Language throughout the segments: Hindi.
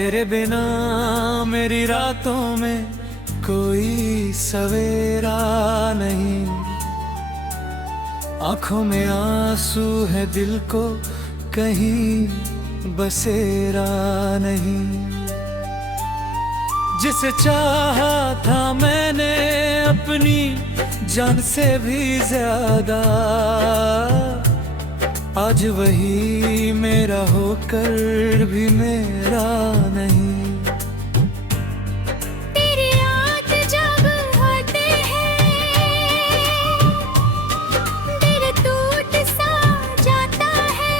तेरे बिना मेरी रातों में कोई सवेरा नहीं, आंखों में आंसू है, दिल को कहीं बसेरा नहीं। जिसे चाहा था मैंने अपनी जान से भी ज्यादा, आज वही मेरा होकर भी मेरा नहीं। तेरी याद जब आते हैं, दिल टूट सा जाता है,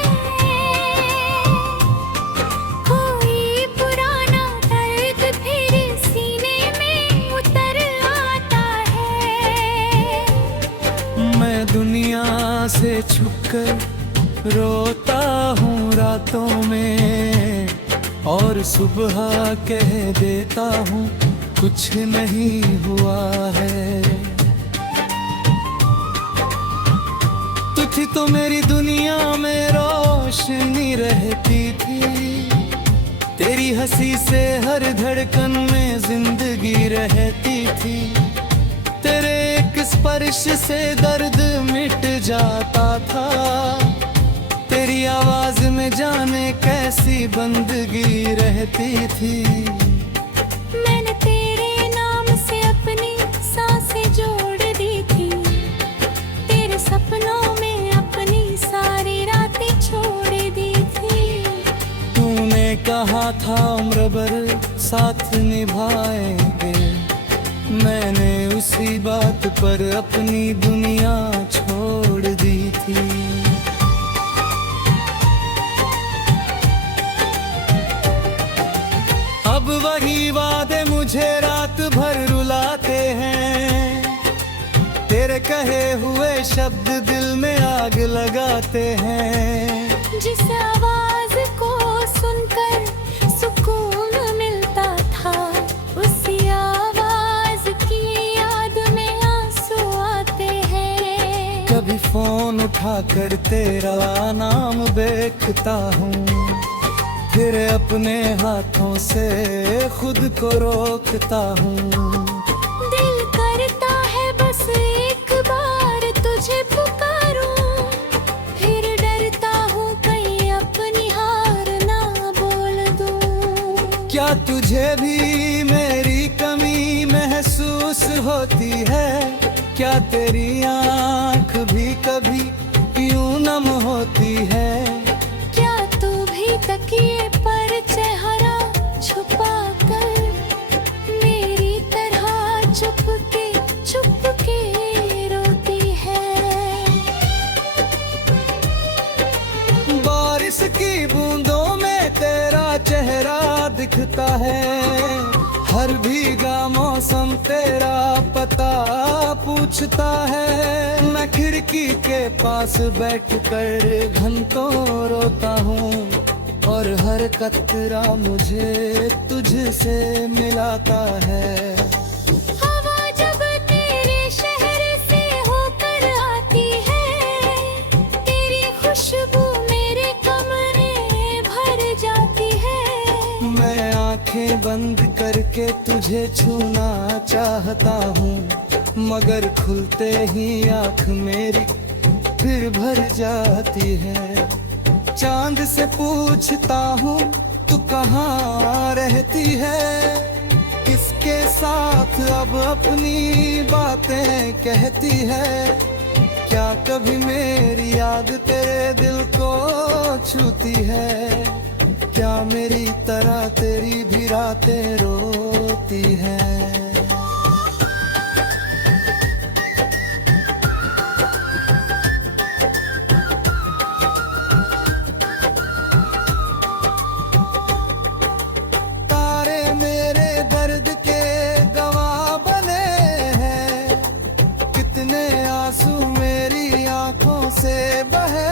कोई पुराना दर्द फिर सीने में उतर आता है। मैं दुनिया से छुपकर रोता हूँ रातों में, और सुबह कह देता हूँ कुछ नहीं हुआ है। तू थी तो मेरी दुनिया में रोशनी रहती थी, तेरी हंसी से हर धड़कन में जिंदगी रहती थी। तेरे एक स्पर्श से दर्द मिट जाता था, तेरी आवाज में जाने कैसी बंदगी रहती थी। मैंने तेरे नाम से अपनी सांसें जोड़ दी थी, तेरे सपनों में अपनी सारी रातें छोड़ दी थी। तूने कहा था उम्र भर साथ निभाएंगे, मैंने उसी बात पर अपनी दुनिया छोड़ दी थी। अब वही वादे मुझे रात भर रुलाते हैं, तेरे कहे हुए शब्द दिल में आग लगाते हैं। जिस आवाज को सुनकर सुकून मिलता था, उसी आवाज की याद में आंसू आते हैं। कभी फोन उठाकर तेरा नाम देखता हूँ, फिर अपने हाथों से खुद को रोकता हूँ। दिल करता है बस एक बार तुझे पुकारूं, फिर डरता हूँ कहीं अपनी हार ना बोल दूं। क्या तुझे भी मेरी कमी महसूस होती है? क्या तेरी आँख भी कभी यूं नम होती है? क्या तू भी तकिए पर चेहरा छुपा कर मेरी तरह चुप के रोती है? बारिश की बूंदों में तेरा चेहरा दिखता है, हर भीगा मौसम तेरा पता पूछता है। मैं खिड़की के पास बैठकर घंटों रोता हूँ, और हर कतरा मुझे तुझसे मिलाता है। हवा जब तेरे शहर से होकर आती है, तेरी खुशबू मेरे कमरे भर जाती है। मैं आंखें बंद करके तुझे छूना चाहता हूँ, मगर खुलते ही आँख मेरी फिर भर जाती है। चांद से पूछता हूँ तू कहाँ रहती है, किसके साथ अब अपनी बातें कहती है? क्या कभी मेरी याद तेरे दिल को छूती है? क्या मेरी तरह तेरी भी रातें रोती हैं? से बहे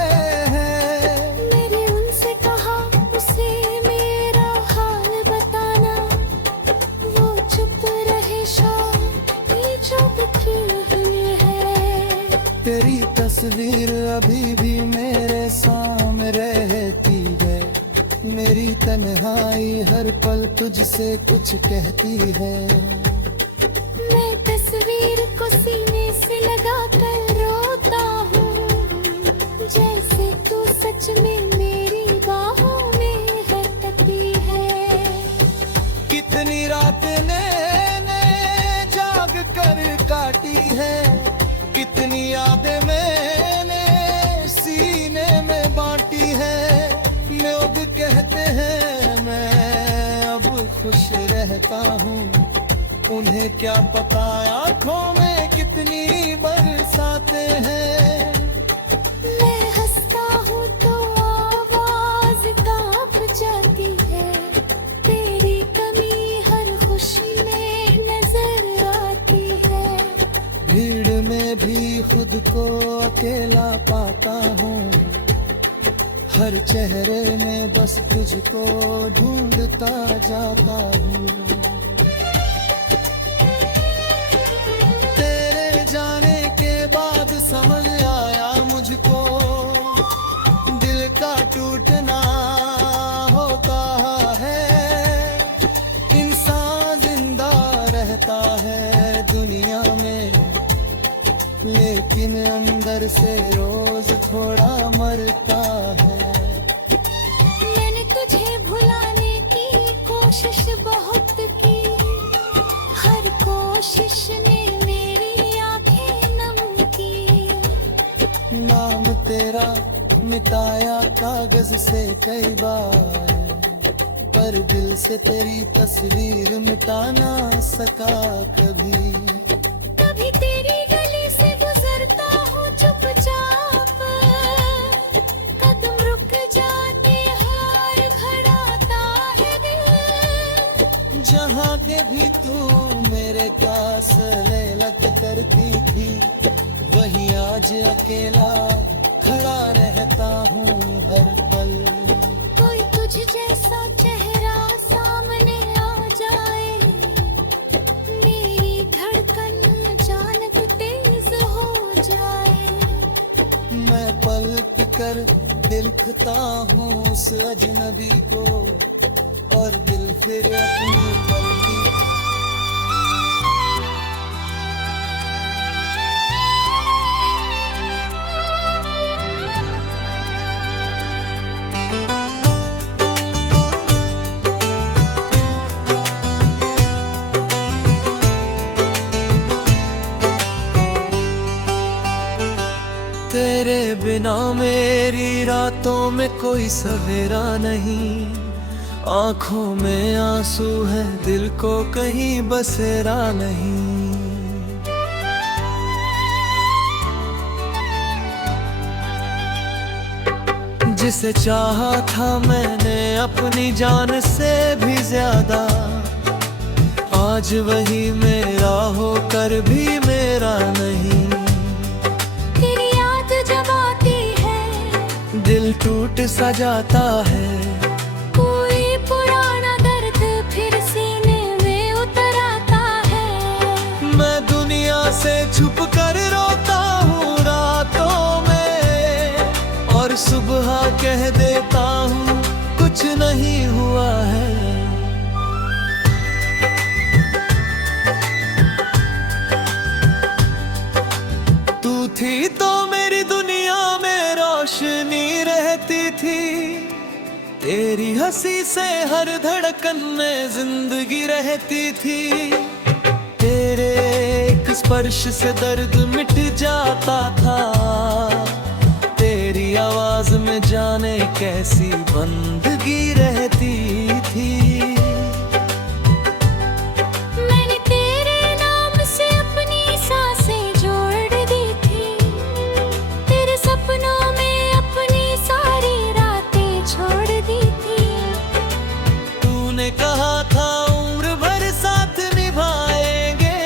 हैं। मेरे उनसे कहा उसे मेरा हाल बताना, वो चुप रहे शायद ये चुप क्यों है? तेरी तस्वीर अभी भी मेरे सामने रहती है, मेरी तन्हाई हर पल तुझसे कुछ कहती है। मैं तस्वीर को सीने से लगा कर रोता हूँ, जैसे तू सच में मेरी बाहों में हरकती है। कितनी रातें ने जाग कर काटी है, कितनी यादें मैंने सीने में बांटी है। लोग कहते हैं मैं अब खुश रहता हूँ, उन्हें क्या पता आँखों में कितनी बरसातें हैं। मैं हंसता हूँ तो आवाज कांप जाती है, तेरी कमी हर खुशी में नजर आती है। भीड़ में भी खुद को अकेला पाता हूँ, हर चेहरे में बस तुझको ढूंढता जाता हूँ। तेरे जाने के बाद समझ आया मुझको, दिल का टूटना होता है। इंसान जिंदा रहता है दुनिया में, लेकिन अंदर से रोज थोड़ा मरता है। मैंने तुझे भुलाने की कोशिश बहुत की, हर कोशिश ने मेरी आंखें नम की। नाम तेरा मिटाया कागज से कई बार, पर दिल से तेरी तस्वीर मिटा ना सका कभी। कभी तेरी गली से गुजरता हूँ चुपचाप, कदम रुक जाते हार घड़ाता है दिल। जहाँ के भी तू मेरे पास लग करती थी, वही आज अकेला खड़ा रहता हूँ हर पल। कोई तुझ जैसा चेहरा सामने आ जाए, मेरी धड़कन अचानक तेज हो जाए। मैं पलट कर देखता हूँ उस अजनबी को, और दिल फिर अपनी गलती। तेरे बिना मेरी रातों में कोई सवेरा नहीं, आंखों में आंसू है दिल को कहीं बसेरा नहीं। जिसे चाहा था मैंने अपनी जान से भी ज्यादा, आज वही मेरा होकर भी मेरा नहीं। तेरी याद जब आती है, दिल टूट सा जाता है। कोई पुराना दर्द फिर सीने में उतर आता है। मैं दुनिया से छुप कर रोता हूँ रातों में, और सुबह कह देता हूँ कुछ नहीं हुआ है। तू थी तो मेरी दुनिया में रोशनी रहती थी, तेरी हंसी से हर धड़कन में जिंदगी रहती थी। तेरे एक स्पर्श से दर्द मिट जाता था, तेरी आवाज में जाने कैसी बंदगी रहती थी। मैंने तेरे नाम से अपनी सांसें जोड़ दी थी, तेरे सपनों में अपनी सारी रातें छोड़ दी थी। तूने कहा था उम्र भर साथ निभाएंगे,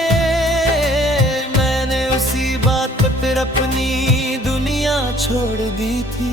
मैंने उसी बात पर फिर अपनी दुनिया छोड़ दी थी।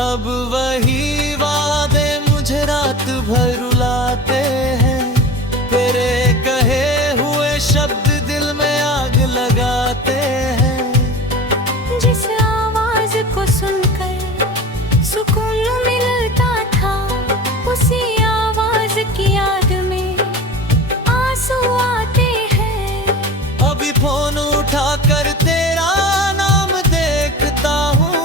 अब वही वादे मुझे रात भर रुलाते हैं, तेरे कहे हुए शब्द दिल में आग लगाते हैं। जिस आवाज को सुनकर सुकून मिलता था, उसी आवाज की याद में आंसू आते हैं। अभी फोन उठाकर तेरा नाम देखता हूँ,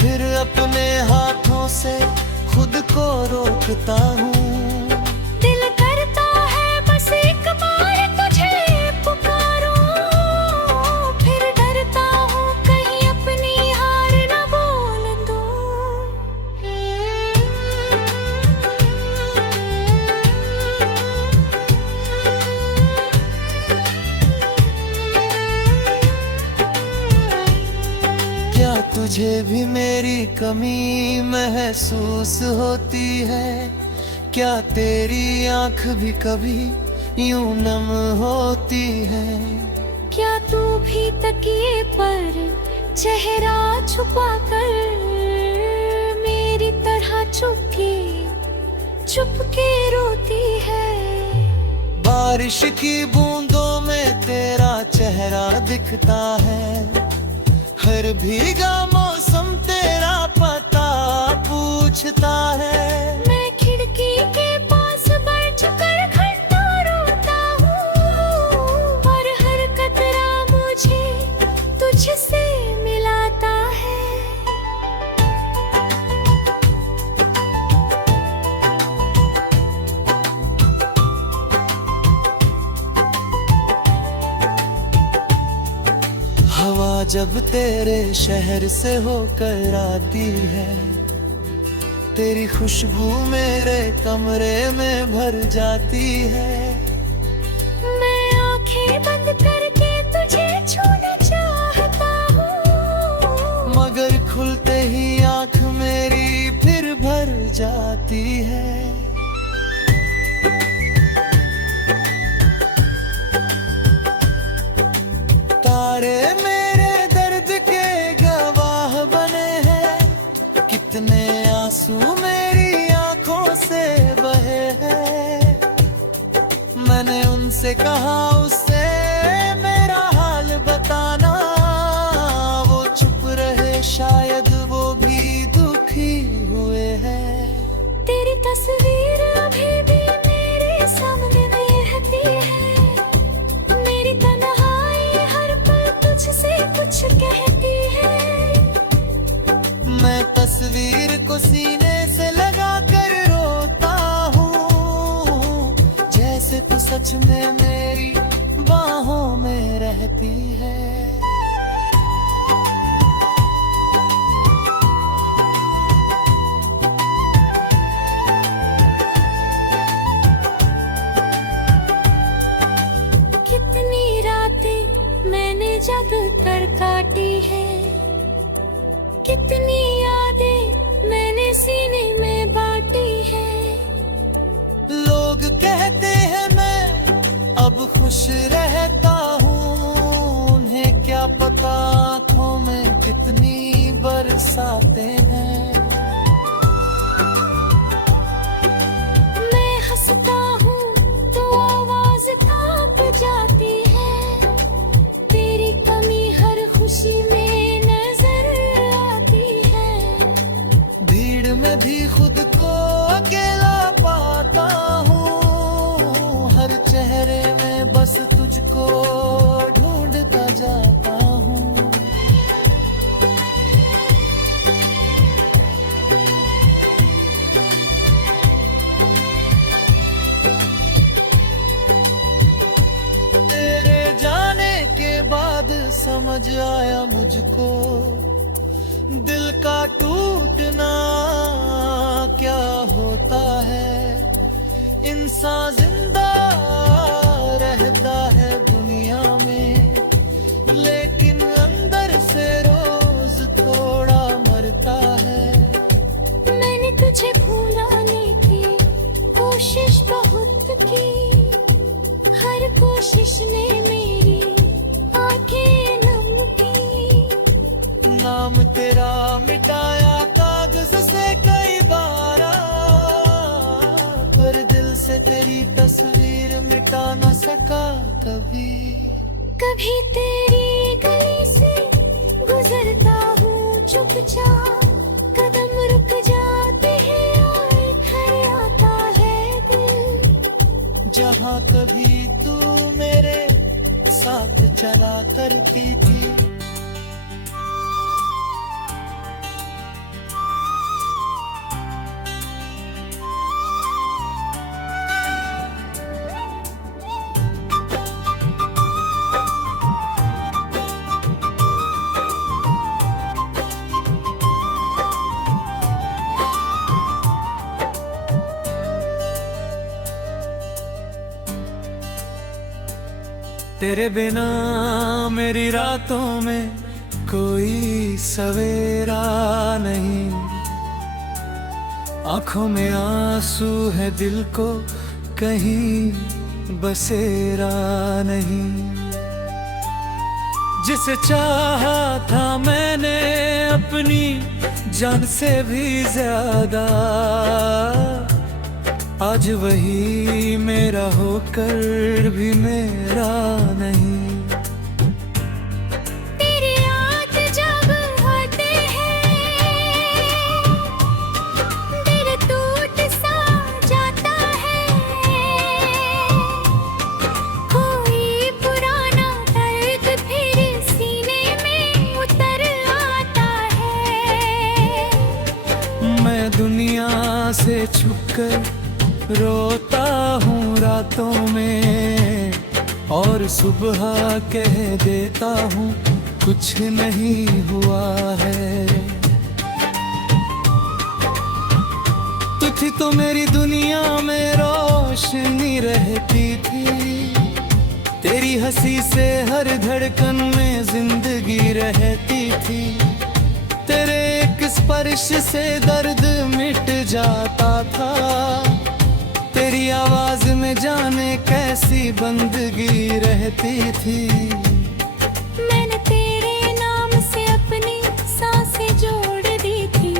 फिर अपने हाथों से खुद को रोकता हूँ। दिल करता है बस एक बार तुझे पुकारूं, फिर डरता हूँ कहीं अपनी हार न बोल दूं। क्या तुझे भी मेरी कमी महसूस होती है? क्या तेरी आंख भी कभी यूं नम होती है? क्या तू भी तकिए पर चेहरा छुपा कर मेरी तरह चुपके रोती है? बारिश की बूंदों में तेरा चेहरा दिखता है, हर भीगा मौसम तेरा पता पूछता है। मैं खिड़की के पास बैठकर घंटों रोता हूँ, और हर कतरा मुझे तुझसे मिलाता है। हवा जब तेरे शहर से होकर आती है, तेरी खुशबू मेरे कमरे में भर जाती है। मैं आंखें बंद करके तुझे छूना चाहता हूँ, मगर खुलते ही आंख मेरी फिर भर जाती है। तारे मेरे दर्द के गवाह बने हैं, कितने आंसू मेरी आंखों से बहे हैं। मैंने उनसे कहा उससे मेरा हाल बताना, वो चुप रहे शायद वो भी दुखी हुए हैं। तेरी तस्वीर अभी भी मेरे सामने रहती है, मेरी तन्हाई हर पल तुझसे कुछ कहती है। मैं तस्वीर को सीने से लगा कर रोता हूँ, जैसे तू सच में मेरी बाहों में रहती है। कितनी रातें मैंने जग कर काटी है, कितनी यादें मैंने सीने में बांटी है। लोग कहते हैं मैं अब खुश रहता हूँ, उन्हें क्या पता आँखों में कितनी बरसाते हैं। मैं हंसता हूँ तो आवाज कांप जाती है, तेरी कमी हर खुशी में नजर आती है। भीड़ में भी खुद को अकेला पाता हूँ, हर चेहरे में बस तुझको ढूंढता जाता हूँ। तेरे जाने के बाद समझ आया मुझको, दिल का टूटना क्या होता है। इंसान जिंदा रहता है दुनिया में, लेकिन अंदर से रोज थोड़ा मरता है। मैंने तुझे भुलाने की कोशिश बहुत की, हर कोशिश ने मेरी आंखें नम की। नाम तेरा मिटाया कागज से कई बार, पर दिल से तेरी तस्वीर मिटा न सका कभी। कभी तेरी गली से गुजरता हूँ चुपचाप, कदम रुक जाते हैं और इधर आता है दिल। जहाँ कभी तू मेरे साथ चला करती थी। तेरे बिना मेरी रातों में कोई सवेरा नहीं, आंखों में आंसू है दिल को कहीं बसेरा नहीं। जिसे चाहा था मैंने अपनी जान से भी ज्यादा, आज वही मेरा होकर भी मेरा नहीं। तेरी याद जब आते हैं दिल टूट सा जाता है, कोई पुराना दर्द फिर सीने में उतर आता है। मैं दुनिया से छुपकर रोता हूँ रातों में, और सुबह कह देता हूँ कुछ नहीं हुआ है। तू थी तो मेरी दुनिया में रोशनी रहती थी, तेरी हंसी से हर धड़कन में जिंदगी रहती थी। तेरे एक स्पर्श से दर्द मिट जाता था, तेरी आवाज में जाने कैसी बंदगी रहती थी। मैंने तेरे नाम से अपनी सांसें जोड़ दी थी,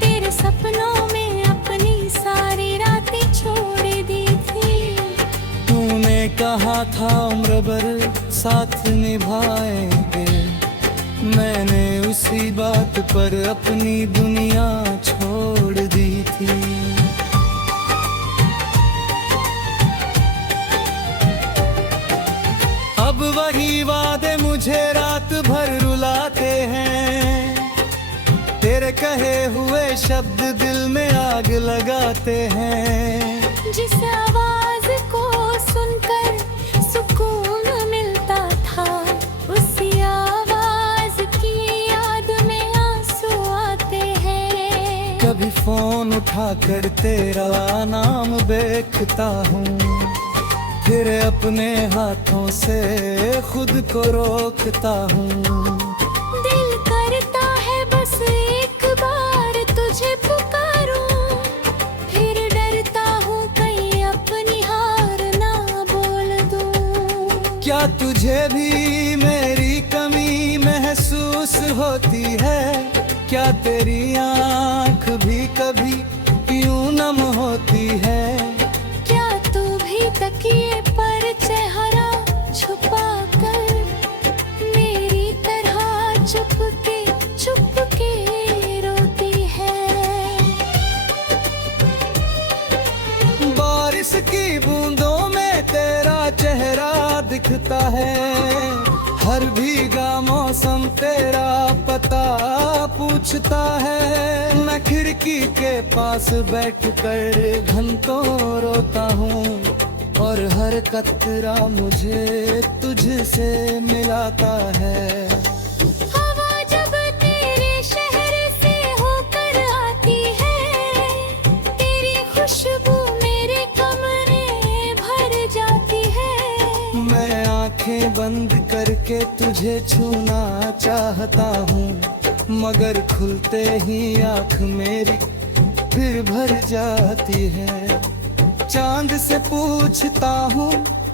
तेरे सपनों में अपनी सारी रातें छोड़ दी थी। तूने कहा था उम्र भर साथ निभाएंगे, मैंने उसी बात पर अपनी दुनिया छोड़ दी थी। अब वही वादे मुझे रात भर रुलाते हैं, तेरे कहे हुए शब्द दिल में आग लगाते हैं। जिस आवाज को सुनकर सुकून मिलता था, उसी आवाज की याद में आंसू आते हैं। कभी फोन उठाकर तेरा नाम देखता हूँ, फिर अपने हाथों से खुद को रोकता हूँ। दिल करता है बस एक बार तुझे पुकारूं, फिर डरता हूँ कहीं अपनी हार ना बोल दूं। क्या तुझे भी मेरी कमी महसूस होती है? क्या तेरी आँख भी कभी यूं नम होती है? क्या तू भी तकिए पर चेहरा छुपा कर मेरी तरह चुप के रोती है? बारिश की बूंदों में तेरा चेहरा दिखता है, हर भीगा मौसम तेरा पता पूछता है। मैं खिड़की के पास बैठकर घंटों रोता हूँ, और हर कतरा मुझे तुझसे मिलाता है। हवा जब तेरे शहर से होकर आती है, तेरी खुशबू मेरे कमरे भर जाती है। मैं आंखें बंद करके तुझे छूना चाहता हूँ, मगर खुलते ही आँख मेरी फिर भर जाती है। चांद से पूछता हूँ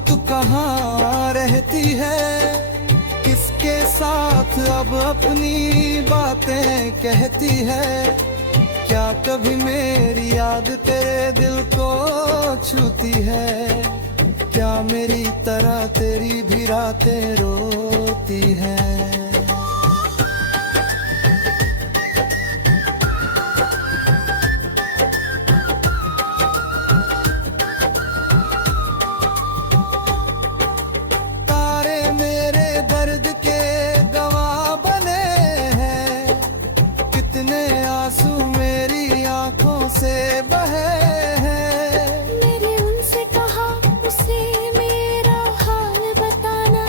तू कहाँ रहती है, किस के साथ अब अपनी बातें कहती है। क्या कभी मेरी याद तेरे दिल को छूती है? क्या मेरी तरह तेरी भी रातें रोती हैं? से बहे हैं। मेरे उनसे कहा उसे मेरा हाल बताना,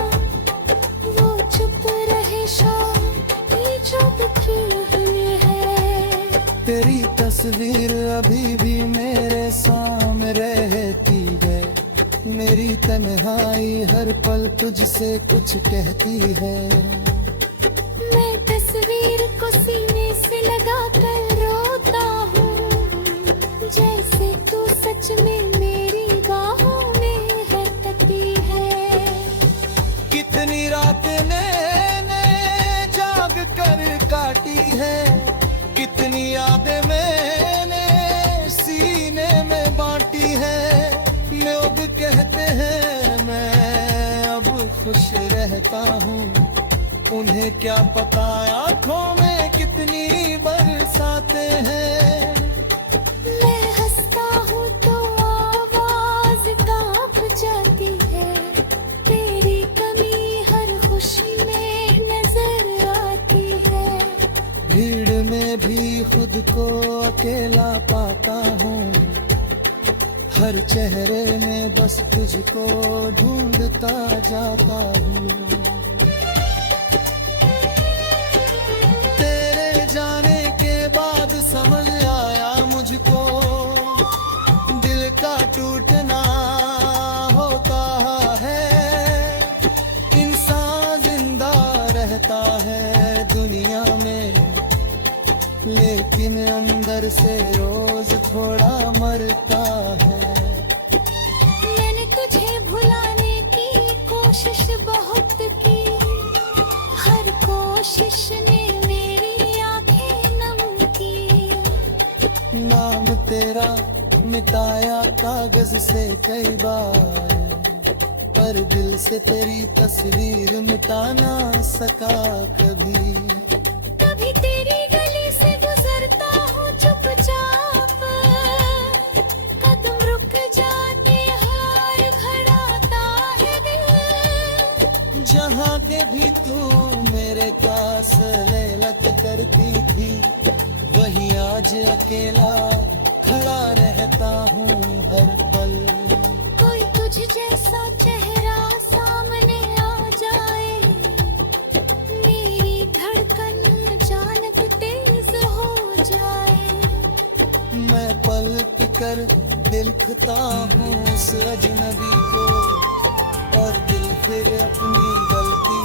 वो चुप रहे शायद चुप क्यों हुए है। तेरी तस्वीर अभी भी मेरे सामने रहती है। मेरी तन्हाई हर पल तुझसे कुछ कहती है। मैं तस्वीर को सीने से लगा कर रोता हूँ, जैसे तू सच में मेरी बाहों में हरकती है। कितनी रातें मैंने जाग कर काटी है, कितनी यादें मैंने सीने में बांटी है। लोग कहते हैं मैं अब खुश रहता हूँ, उन्हें क्या पता आँखों में कितनी बरसातें हैं। मैं हंसता हूँ तो आवाज कांप जाती है, तेरी कमी हर खुशी में नजर आती है। भीड़ में भी खुद को अकेला पाता हूँ, हर चेहरे में बस तुझको ढूंढता जाता हूँ। तेरे जाने के बाद समझ आया मुझको, दिल का टूटना होता है। इंसान जिंदा रहता है दुनिया में, लेकिन अंदर से रोज थोड़ा मरता है। मैंने तुझे भुलाने की कोशिश बहुत की, हर कोशिश ने मेरी आंखें नम की। नाम तेरा मिटाया कागज से कई बार, पर दिल से तेरी तस्वीर मिटा ना सका कभी। कभी तेरी गली से गुजरता हूँ चुपचाप, कदम रुक जाते हार भराता है दिल। जहाँ के भी तू मेरे पास लैलत करती थी, वही आज अकेला खड़ा रहता हूँ हर पल। कोई तुझ जैसा चेहरा सामने आ जाए, मेरी धड़कन अचानक तेज हो जाए। मैं पलट कर देखता हूँ उस अजनबी को, और दिल फिर अपनी गलती।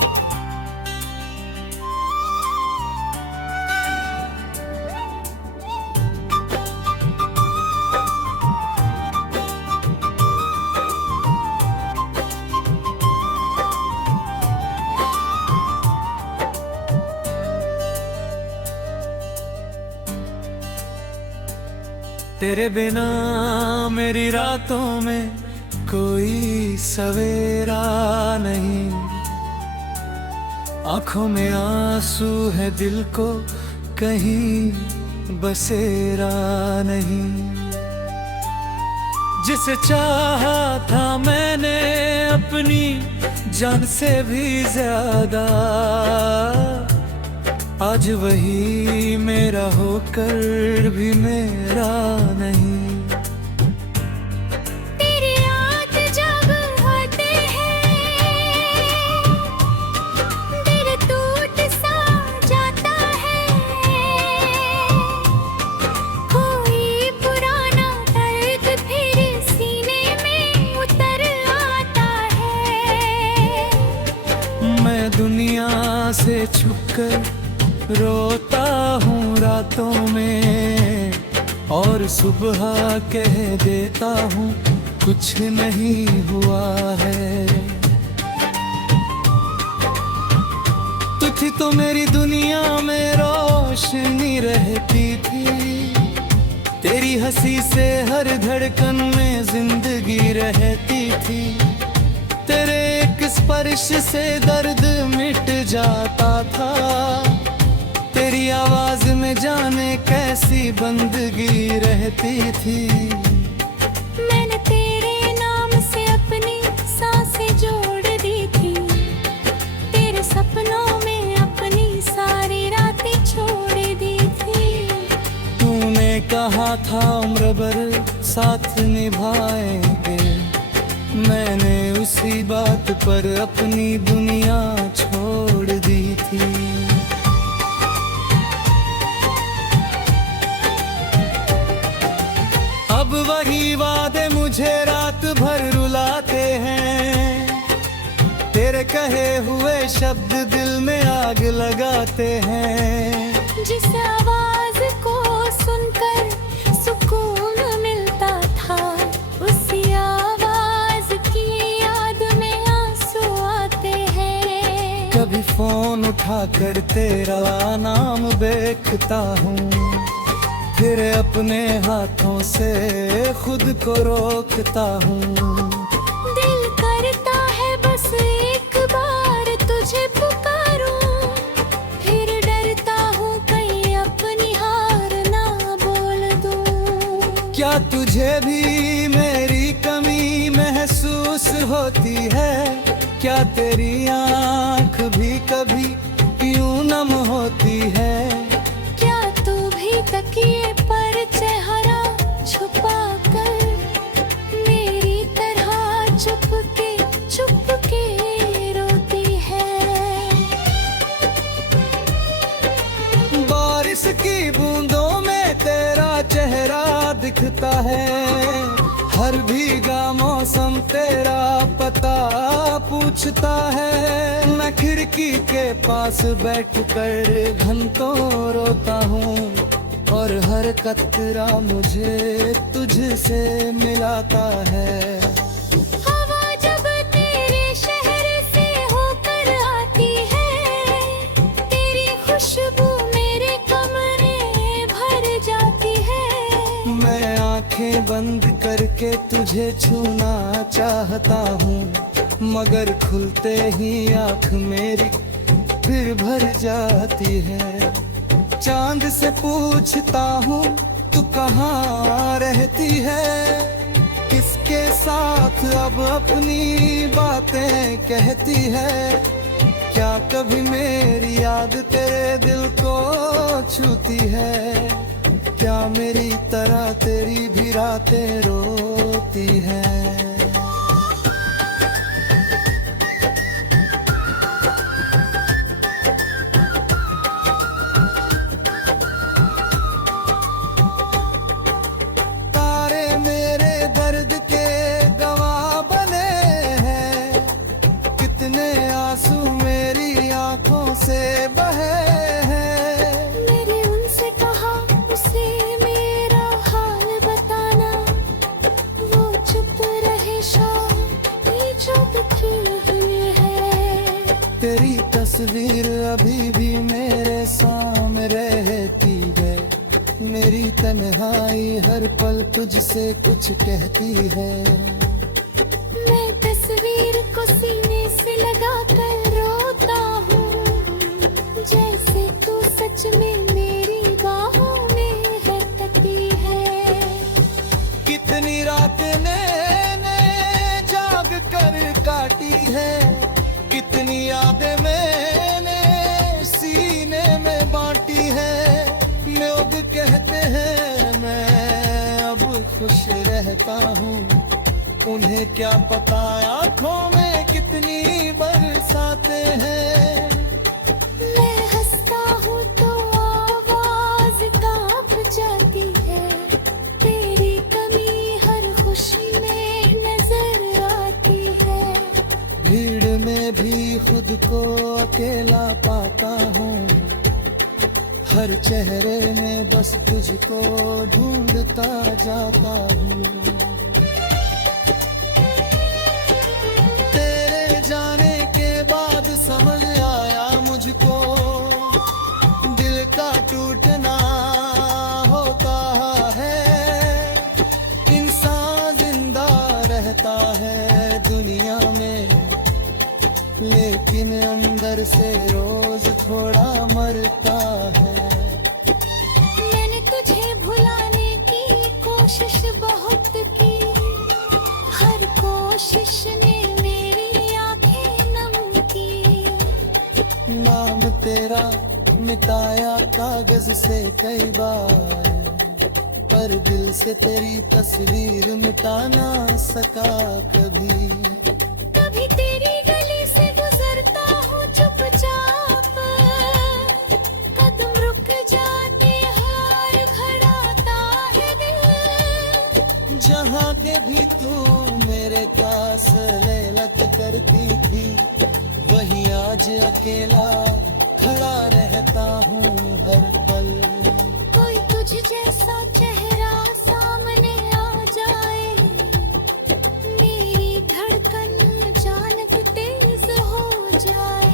तेरे बिना मेरी रातों में कोई सवेरा नहीं, आंखों में आंसू है दिल को कहीं बसेरा नहीं। जिसे चाहा था मैंने अपनी जान से भी ज्यादा, आज वही मेरा होकर भी मेरा नहीं। तेरी याद जब आते हैं, दिल टूट सा जाता है। कोई पुराना दर्द फिर सीने में उतर आता है। मैं दुनिया से छुपकर रोता हूँ रातों में, और सुबह कह देता हूँ कुछ नहीं हुआ है। थी तो मेरी दुनिया में रोशनी रहती थी। तेरी हंसी से हर धड़कन में जिंदगी रहती थी। तेरे एक स्पर्श से दर्द मिट जाता था। तेरी आवाज में जाने कैसी बंदगी रहती थी। मैंने तेरे नाम से अपनी सांसें जोड़ दी थी। तेरे सपनों में अपनी सारी रातें छोड़ दी थी। तूने कहा था उम्र भर साथ निभाएंगे। मैंने उसी बात पर अपनी दुनिया छोड़ दी थी। अब वही वादे मुझे रात भर रुलाते हैं। तेरे कहे हुए शब्द दिल में आग लगाते हैं। जिस आवाज को सुनकर सुकून मिलता था, उसी आवाज की याद में आंसू आते हैं। कभी फोन उठाकर तेरा नाम देखता हूँ, फिर अपने हाथों से खुद को रोकता हूँ। दिल करता है बस एक बार तुझे पुकारूं, फिर डरता हूँ कहीं अपनी हार ना बोल दूं। क्या तुझे भी मेरी कमी महसूस होती है? क्या तेरी आँख भी कभी यूं नम होती है? क्या तू भी तकिए पर चेहरा छुपा कर मेरी तरह चुप के रोती है? बारिश की बूंदों में तेरा चेहरा दिखता है। हर भीगा मौसम तेरा पता पूछता है। मैं खिड़की के पास बैठकर घंटों रोता हूँ, और हर कतरा मुझे तुझसे मिलाता है। हवा जब तेरे शहर से होकर आती है, तेरी खुशबू मेरे कमरे भर जाती है। मैं आंखें बंद करके तुझे छूना चाहता हूँ, मगर खुलते ही आँख मेरी फिर भर जाती है। चांद से पूछता हूँ तू कहाँ रहती है? किसके साथ अब अपनी बातें कहती है? क्या कभी मेरी याद तेरे दिल को छूती है? क्या मेरी तरह तेरी भी रातें रोती हैं? तारे मेरे दर्द के गवाह बने हैं। कितने आंसू मेरी आंखों से बहे हैं। मैंने उनसे कहा उसे मेरा हाल बताना, वो चुप रहे शायद जो हुई है। तेरी तस्वीर अभी भी मेरे सामने रहती है। मेरी तन्हाई हर पल तुझसे कुछ कहती है। मैं तस्वीर को सीने से लगा कर रोता हूँ, जैसे तू सच में मेरी बाहों में हरकती है। कितनी रातें मैंने जाग कर काटी है। कितनी यादें मैंने सीने में बांटी है। लोग कहते हैं मैं अब खुश रहता हूँ, उन्हें क्या पता आँखों में कितनी बरसातें हैं। मैं हंसता हूँ तो आवाज कांप जाती है। तेरी कमी हर खुशी में नजर आती है। भीड़ में भी खुद को अकेला पाता हूँ। हर चेहरे में बस तुझको ढूंढता जाता हूँ। तेरे जाने के बाद समझ आया मुझको, से रोज थोड़ा मरता है। मैंने तुझे भुलाने की कोशिश बहुत की, हर कोशिश ने मेरी आंखें नम की। नाम तेरा मिटाया कागज से कई बार, पर दिल से तेरी तस्वीर मिटा ना सका कभी। कभी तेरी गली से गुजरता हूँ चुपचाप, कदम रुक जाते हार घड़ाता है दिल। जहाँ के भी तू मेरे पास लत करती थी, वहीं आज अकेला खड़ा रहता हूँ हर पल। कोई तुझ जैसा चेहरा सामने आ जाए, मेरी धड़कन अचानक तेज हो जाए।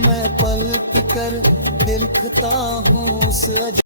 मैं पलट कर देखता हूँ उस